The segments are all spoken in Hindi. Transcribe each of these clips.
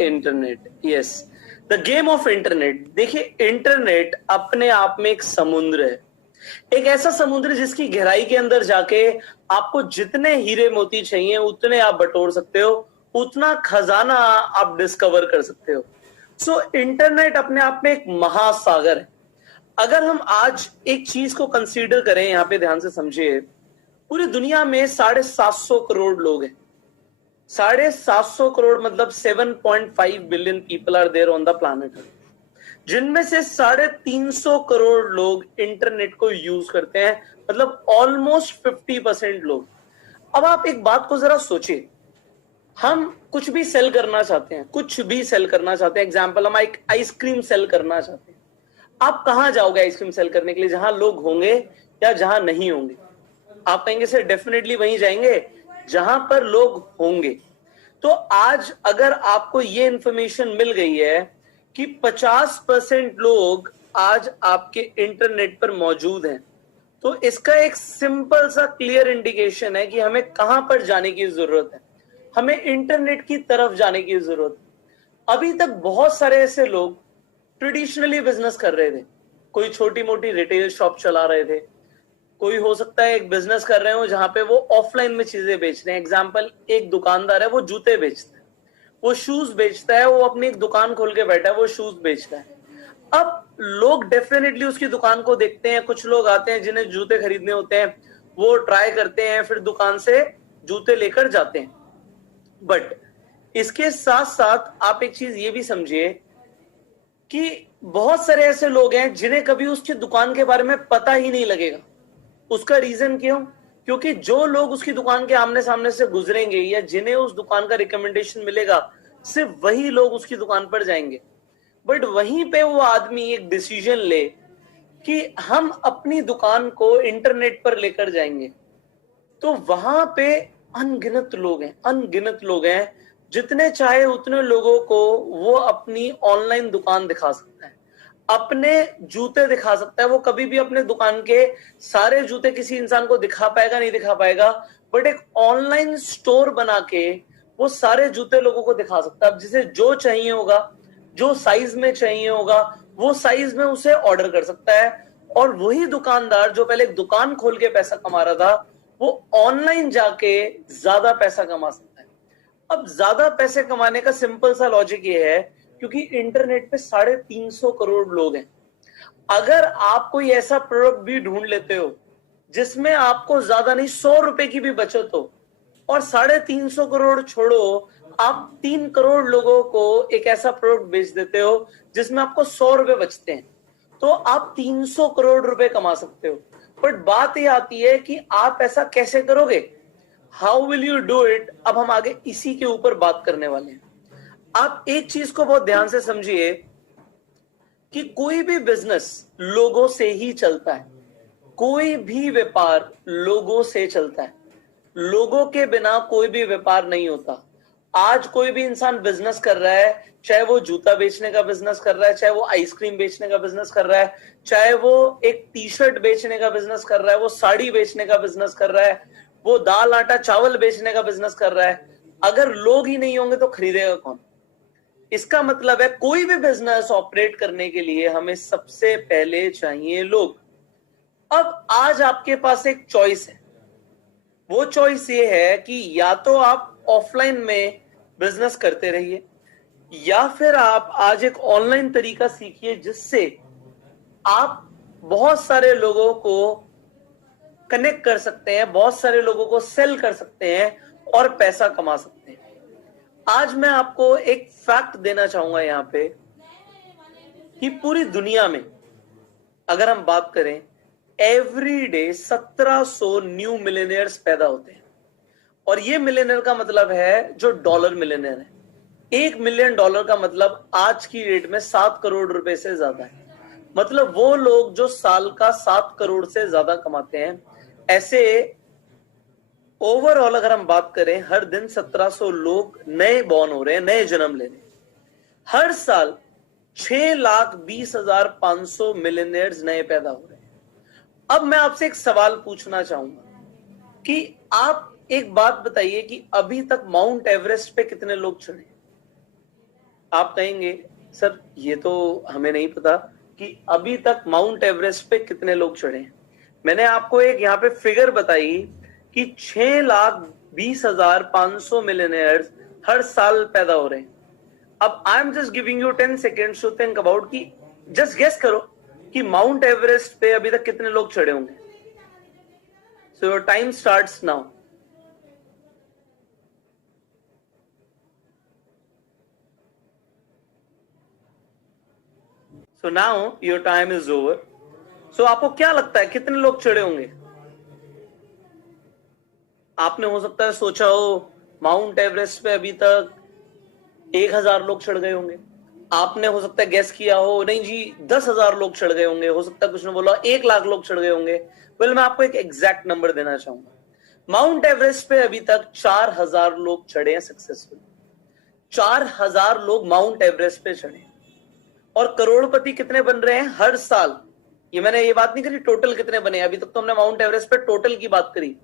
Internet, yes, the game of internet. देखिए, इंटरनेट अपने आप में एक समुद्र है, एक ऐसा समुद्र जिसकी गहराई के अंदर जाके आपको जितने हीरे मोती चाहिए उतने आप बटोर सकते हो, उतना खजाना आप डिस्कवर कर सकते हो। सो इंटरनेट अपने आप में एक महासागर है। अगर हम आज एक चीज को कंसीडर करें, यहां पे ध्यान से समझिए, पूरी दुनिया में 750 करोड़ लोग हैं। 750 करोड़ मतलब 7.5 billion people are there on the planet, जिनमें से 350 करोड़ लोग इंटरनेट को यूज करते हैं, मतलब ऑलमोस्ट 50% लोग। अब आप एक बात को जरा सोचिए, हम कुछ भी सेल करना चाहते हैं, कुछ भी सेल करना चाहते हैं, एग्जांपल हम एक आइसक्रीम सेल करना चाहते हैं। आप कहां जाओगे आइसक्रीम सेल करने के लिए? जहां लोग होंगे या जहां नहीं होंगे? आप कहेंगे सर डेफिनेटली वहीं जाएंगे जहां पर लोग होंगे। तो आज अगर आपको ये इंफॉर्मेशन मिल गई है कि 50% लोग आज आपके इंटरनेट पर मौजूद हैं, तो इसका एक सिंपल सा क्लियर इंडिकेशन है कि हमें कहां पर जाने की जरूरत है, हमें इंटरनेट की तरफ जाने की जरूरत है। अभी तक बहुत सारे ऐसे लोग ट्रेडिशनली बिजनेस कर रहे थे, कोई छोटी मोटी रिटेल शॉप चला रहे थे, कोई हो सकता है एक बिजनेस कर रहे हो जहां पे वो ऑफलाइन में चीजें बेच रहे हैं। एग्जांपल, एक दुकानदार है, वो जूते बेचता है, वो शूज बेचता है, वो अपनी एक दुकान खोल के बैठा है, वो शूज बेचता है। अब लोग डेफिनेटली उसकी दुकान को देखते हैं, कुछ लोग आते हैं जिन्हें जूते खरीदने होते हैं, वो ट्राई करते हैं, फिर दुकान से जूते लेकर जाते हैं। बट इसके साथ साथ आप एक चीज ये भी समझिए कि बहुत सारे ऐसे लोग हैं जिन्हें कभी उसकी दुकान के बारे में पता ही नहीं लगेगा। उसका रीजन क्यों? क्योंकि जो लोग उसकी दुकान के आमने सामने से गुजरेंगे या जिन्हें उस दुकान का रिकमेंडेशन मिलेगा, सिर्फ वही लोग उसकी दुकान पर जाएंगे। बट वहीं पे वो आदमी एक डिसीजन ले कि हम अपनी दुकान को इंटरनेट पर लेकर जाएंगे, तो वहां पे अनगिनत लोग हैं, अनगिनत लोग हैं। जितने चाहे उतने लोगों को वो अपनी ऑनलाइन दुकान दिखा सकता है, अपने जूते दिखा सकता है। वो कभी भी अपने दुकान के सारे जूते किसी इंसान को दिखा पाएगा नहीं दिखा पाएगा, बट एक ऑनलाइन स्टोर बना के वो सारे जूते लोगों को दिखा सकता है। अब जिसे जो चाहिए होगा, जो साइज में चाहिए होगा, वो साइज में उसे ऑर्डर कर सकता है। और वही दुकानदार जो पहले एक दुकान खोल के पैसा कमा रहा था, वो ऑनलाइन जाके ज्यादा पैसा कमा सकता है। अब ज्यादा पैसे कमाने का सिंपल सा लॉजिक ये है, क्योंकि इंटरनेट पे 350 करोड़ लोग हैं। अगर आप कोई ऐसा प्रोडक्ट भी ढूंढ लेते हो जिसमें आपको ज्यादा नहीं 100 रुपए की भी बचत हो, और 350 करोड़ छोड़ो, आप 3 करोड़ लोगों को एक ऐसा प्रोडक्ट बेच देते हो जिसमें आपको 100 रुपए बचते हैं, तो आप 300 करोड़ रुपए कमा सकते हो। बट बात यह आती है कि आप ऐसा कैसे करोगे? How will you do it? अब हम आगे इसी के ऊपर बात करने वाले हैं। आप एक चीज को बहुत ध्यान से समझिए कि कोई भी बिजनेस लोगों से ही चलता है, कोई भी व्यापार लोगों से चलता है, लोगों के बिना कोई भी व्यापार नहीं होता। आज कोई भी इंसान बिजनेस कर रहा है, चाहे वो जूता बेचने का बिजनेस कर रहा है, चाहे वो आइसक्रीम बेचने का बिजनेस कर रहा है, चाहे वो एक टी शर्ट बेचने का बिजनेस कर रहा है, वो साड़ी बेचने का बिजनेस कर रहा है, वो दाल आटा चावल बेचने का बिजनेस कर रहा है, अगर लोग ही नहीं होंगे तो खरीदेगा कौन? इसका मतलब है कोई भी बिजनेस ऑपरेट करने के लिए हमें सबसे पहले चाहिए लोग। अब आज आपके पास एक चॉइस है, वो चॉइस ये है कि या तो आप ऑफलाइन में बिजनेस करते रहिए, या फिर आप आज एक ऑनलाइन तरीका सीखिए जिससे आप बहुत सारे लोगों को कनेक्ट कर सकते हैं, बहुत सारे लोगों को सेल कर सकते हैं और पैसा कमा सकते हैं। आज मैं आपको एक फैक्ट देना चाहूंगा यहां पे कि पूरी दुनिया में अगर हम बात करें, एवरी डे 1700 न्यू मिलियनियर्स पैदा होते हैं। और ये मिलियनियर का मतलब है जो डॉलर मिलियनियर है। $1 मिलियन का मतलब आज की रेट में 7 करोड़ रुपए से ज्यादा है। मतलब वो लोग जो साल का 7 करोड़ से ज्यादा कमाते हैं। ऐसे ओवरऑल अगर हम बात करें, हर दिन 1700 लोग नए बॉर्न हो रहे हैं, नए जन्म ले रहे हैं। हर साल 6,20,500 मिलियनियर्स नए पैदा हो रहे हैं। अब मैं आपसे एक सवाल पूछना चाहूंगा कि आप एक बात बताइए कि अभी तक माउंट एवरेस्ट पे कितने लोग चढ़े? आप कहेंगे सर ये तो हमें नहीं पता कि अभी तक माउंट एवरेस्ट पे कितने लोग चढ़े हैं। मैंने आपको एक यहाँ पे फिगर बताई कि 6,20,500 मिलियनेयर्स हर साल पैदा हो रहे हैं। अब I am just giving you 10 seconds to think about कि जस्ट गेस करो कि माउंट एवरेस्ट पे अभी तक कितने लोग चढ़े होंगे। So your time starts now. So now your time is over. So आपको क्या लगता है कितने लोग चढ़े होंगे? आपने हो सकता है सोचा हो माउंट एवरेस्ट पे अभी तक 1,000 लोग चढ़ गए होंगे। आपने हो सकता है गेस किया हो नहीं जी 10,000 लोग चढ़ गए होंगे। हो सकता है कुछ ने बोला 1,00,000 लोग चढ़ गए होंगे। वेल मैं आपको एक एग्जैक्ट नंबर देना चाहूंगा। माउंट एवरेस्ट पे अभी तक 4,000 लोग चढ़े हैं सक्सेसफुल। 4,000 लोग माउंट एवरेस्ट पे चढ़े और करोड़पति कितने बन रहे हैं हर साल। ये मैंने ये बात नहीं करी टोटल कितने बने, अभी तक तो हमने माउंट एवरेस्ट पे टोटल की बात करी।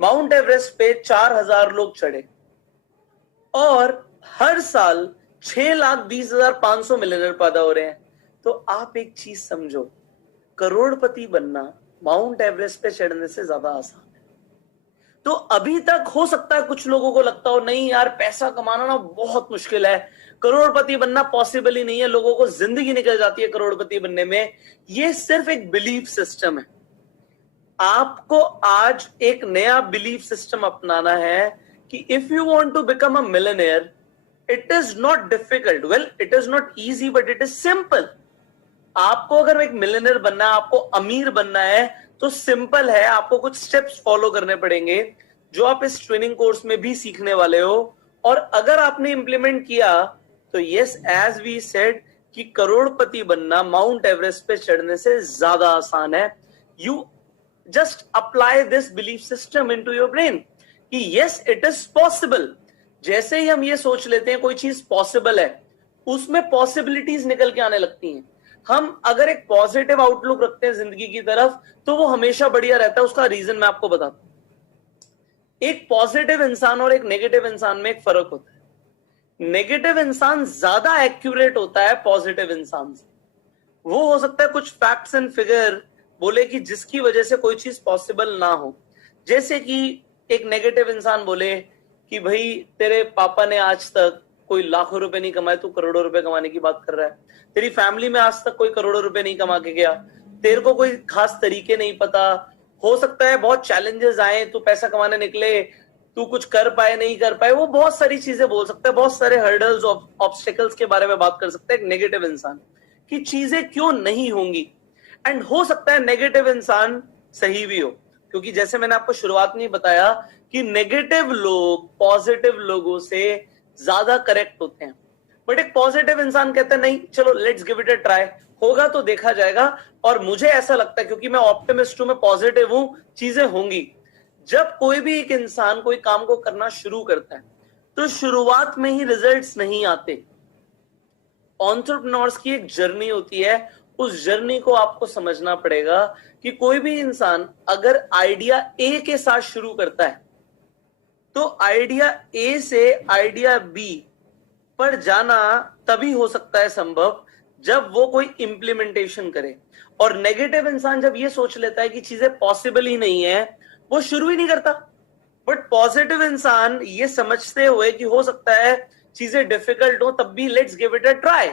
माउंट एवरेस्ट पे 4,000 लोग चढ़े और हर साल 6,20,500 मिलियनर पैदा हो रहे हैं। तो आप एक चीज समझो, करोड़पति बनना माउंट एवरेस्ट पे चढ़ने से ज्यादा आसान है। तो अभी तक हो सकता है कुछ लोगों को लगता हो नहीं यार पैसा कमाना ना बहुत मुश्किल है, करोड़पति बनना पॉसिबल ही नहीं है, लोगों को जिंदगी निकल जाती है करोड़पति बनने में। ये सिर्फ एक बिलीफ सिस्टम है। आपको आज एक नया बिलीफ सिस्टम अपनाना है कि if you want to become a millionaire it is not difficult. Well it is not easy but it is simple. आपको अगर एक मिलियनेयर बनना है, आपको अमीर बनना है तो सिंपल है। आपको कुछ स्टेप्स फॉलो करने पड़ेंगे जो आप इस ट्रेनिंग कोर्स में भी सीखने वाले हो। और अगर आपने इंप्लीमेंट किया तो यस एज वी सेड कि करोड़पति बनना माउंट एवरेस्ट पे चढ़ने से ज्यादा आसान है। You just apply this belief system into your brain कि यस इट इज पॉसिबल। जैसे ही हम ये सोच लेते हैं कोई चीज पॉसिबल है, उसमें पॉसिबिलिटीज निकल के आने लगती हैं। हम अगर एक पॉजिटिव आउटलुक रखते हैं जिंदगी की तरफ तो वो हमेशा बढ़िया रहता है। उसका रीजन मैं आपको बताता हूं। एक पॉजिटिव इंसान और एक नेगेटिव इंसान में एक फर्क होता है। नेगेटिव इंसान ज्यादा एक्यूरेट होता है पॉजिटिव इंसान से। वो हो सकता है कुछ फैक्ट्स एंड फिगर बोले कि जिसकी वजह से कोई चीज पॉसिबल ना हो। जैसे कि एक नेगेटिव इंसान बोले कि भाई तेरे पापा ने आज तक कोई लाखों रुपए नहीं कमाए, तू करोड़ों रुपए कमाने की बात कर रहा है। तेरी फैमिली में आज तक कोई करोड़ों रुपए नहीं कमा के गया, तेरे को कोई खास तरीके नहीं पता। हो सकता है बहुत चैलेंजेस आए, तू पैसा कमाने निकले, तू कुछ कर पाए नहीं कर पाए। वो बहुत सारी चीजें बोल सकता है, बहुत सारे हर्डल्स ऑब्स्टिकल्स के बारे में बात कर सकता है एक नेगेटिव इंसान कि चीजें क्यों नहीं होंगी। एंड हो सकता है नेगेटिव इंसान सही भी हो, क्योंकि जैसे मैंने आपको शुरुआत में बताया कि नेगेटिव लोग पॉजिटिव लोगों से ज्यादा करेक्ट होते हैं। बट एक पॉजिटिव इंसान कहता है नहीं चलो let's give it a try, होगा तो देखा जाएगा। और मुझे ऐसा लगता है क्योंकि मैं ऑप्टिमिस्ट हूं, मैं पॉजिटिव हूं, चीजें होंगी। जब कोई भी एक इंसान कोई काम को करना शुरू करता है तो शुरुआत में ही रिजल्ट्स नहीं आते। एंटरप्रेन्योर्स की एक जर्नी होती है, उस जर्नी को आपको समझना पड़ेगा कि कोई भी इंसान अगर आइडिया ए के साथ शुरू करता है तो आइडिया ए से आइडिया बी पर जाना तभी हो सकता है संभव जब वो कोई इंप्लीमेंटेशन करे। और नेगेटिव इंसान जब ये सोच लेता है कि चीजें पॉसिबल ही नहीं है, वो शुरू ही नहीं करता। बट पॉजिटिव इंसान ये समझते हुए कि हो सकता है चीजें डिफिकल्ट हो तब भी let's give it a try,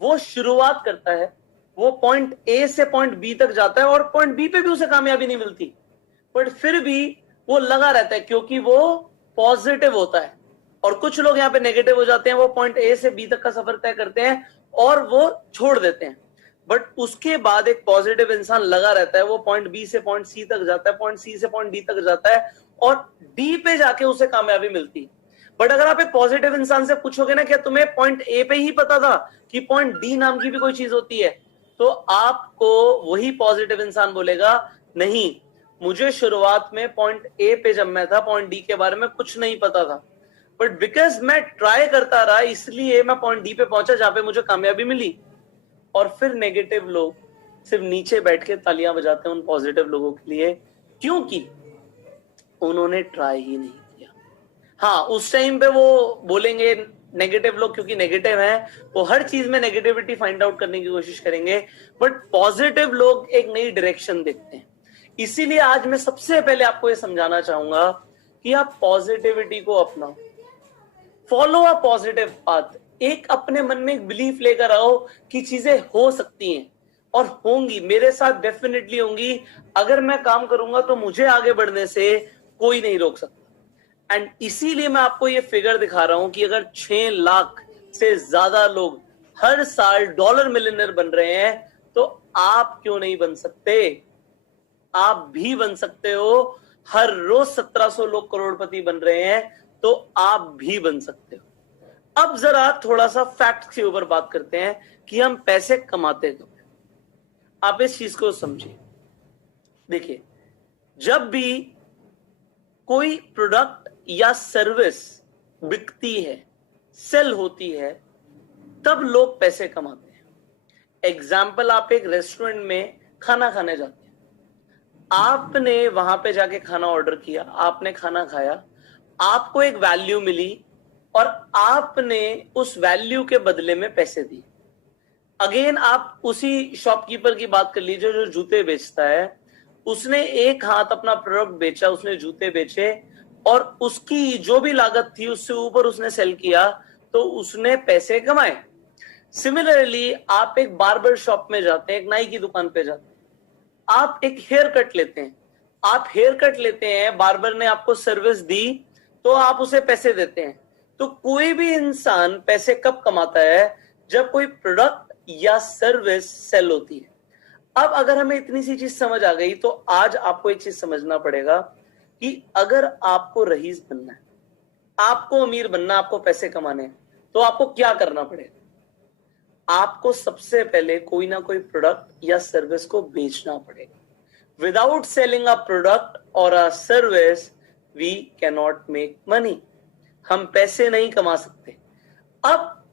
वो शुरुआत करता है। वो पॉइंट ए से पॉइंट बी तक जाता है और पॉइंट बी पे भी उसे कामयाबी नहीं मिलती, बट फिर भी वो लगा रहता है क्योंकि वो पॉजिटिव होता है। और कुछ लोग यहाँ पे नेगेटिव हो जाते हैं, वो पॉइंट ए से बी तक का सफर तय करते हैं और वो छोड़ देते हैं। बट उसके बाद एक पॉजिटिव इंसान लगा रहता है, वो पॉइंट बी से पॉइंट सी तक जाता है, पॉइंट सी से पॉइंट डी तक जाता है और डी पे जाके उसे कामयाबी मिलती है। बट अगर आप एक पॉजिटिव इंसान से पूछोगे ना क्या तुम्हें पॉइंट ए पे ही पता था कि पॉइंट डी नाम की भी कोई चीज होती है, तो आपको वही पॉजिटिव इंसान बोलेगा नहीं, मुझे शुरुआत में पॉइंट ए पे जब मैं था पॉइंट डी के बारे में कुछ नहीं पता था, बट बिकॉज मैं ट्राई करता रहा इसलिए मैं पॉइंट डी पे पहुंचा जहां पे मुझे कामयाबी मिली। और फिर नेगेटिव लोग सिर्फ नीचे बैठ के तालियां बजाते हैं उन पॉजिटिव लोगों के लिए, क्योंकि उन्होंने ट्राई ही नहीं किया। हाँ उस टाइम पे वो बोलेंगे नेगेटिव लोग क्योंकि नेगेटिव हैं वो हर चीज में नेगेटिविटी फाइंड आउट करने की कोशिश करेंगे, बट पॉजिटिव लोग एक नई डायरेक्शन देखते हैं। इसीलिए आज मैं सबसे पहले आपको ये समझाना चाहूंगा कि आप पॉजिटिविटी को अपनाओ, फॉलो अ पॉजिटिव पाथ। एक अपने मन में एक बिलीफ लेकर आओ कि चीजें हो सकती हैं और होंगी, मेरे साथ डेफिनेटली होंगी। अगर मैं काम करूंगा तो मुझे आगे बढ़ने से कोई नहीं रोक सकता। एंड इसीलिए मैं आपको ये फिगर दिखा रहा हूं कि अगर 6 लाख से ज्यादा लोग हर साल डॉलर मिलियनर बन रहे हैं तो आप क्यों नहीं बन सकते? आप भी बन सकते हो। हर रोज 1700 लोग करोड़पति बन रहे हैं तो आप भी बन सकते हो। अब जरा थोड़ा सा फैक्ट के ऊपर बात करते हैं कि हम पैसे कमाते क्यों। आप इस चीज को समझिए। देखिए, जब भी कोई प्रोडक्ट या सर्विस बिकती है, सेल होती है, तब लोग पैसे कमाते हैं। एग्जाम्पल, आप एक रेस्टोरेंट में खाना खाने जाते हैं, आपने वहां पे जाके खाना ऑर्डर किया, आपने खाना खाया, आपको एक वैल्यू मिली और आपने उस वैल्यू के बदले में पैसे दिए। अगेन आप उसी शॉपकीपर की बात कर लीजिए जो जूते बेचता है, उसने एक हाथ अपना प्रोडक्ट बेचा, उसने जूते बेचे और उसकी जो भी लागत थी उससे ऊपर उसने सेल किया तो उसने पैसे कमाए। सिमिलरली आप एक बार्बर शॉप में जाते हैं, एक नाई की दुकान पे जाते हैं, आप एक हेयर कट लेते हैं, आप हेयर कट लेते हैं, बार्बर ने आपको सर्विस दी तो आप उसे पैसे देते हैं। तो कोई भी इंसान पैसे कब कमाता है? जब कोई प्रोडक्ट या सर्विस सेल होती है। अब अगर हमें इतनी सी चीज समझ आ गई तो आज आपको एक चीज समझना पड़ेगा कि अगर आपको रईस बनना है, आपको अमीर बनना, आपको पैसे कमाने हैं, तो आपको क्या करना पड़ेगा? आपको सबसे पहले कोई ना कोई प्रोडक्ट या सर्विस को बेचना पड़ेगा। विदाउट सेलिंग अ प्रोडक्ट और a service we can not make money. हम पैसे नहीं कमा सकते। अब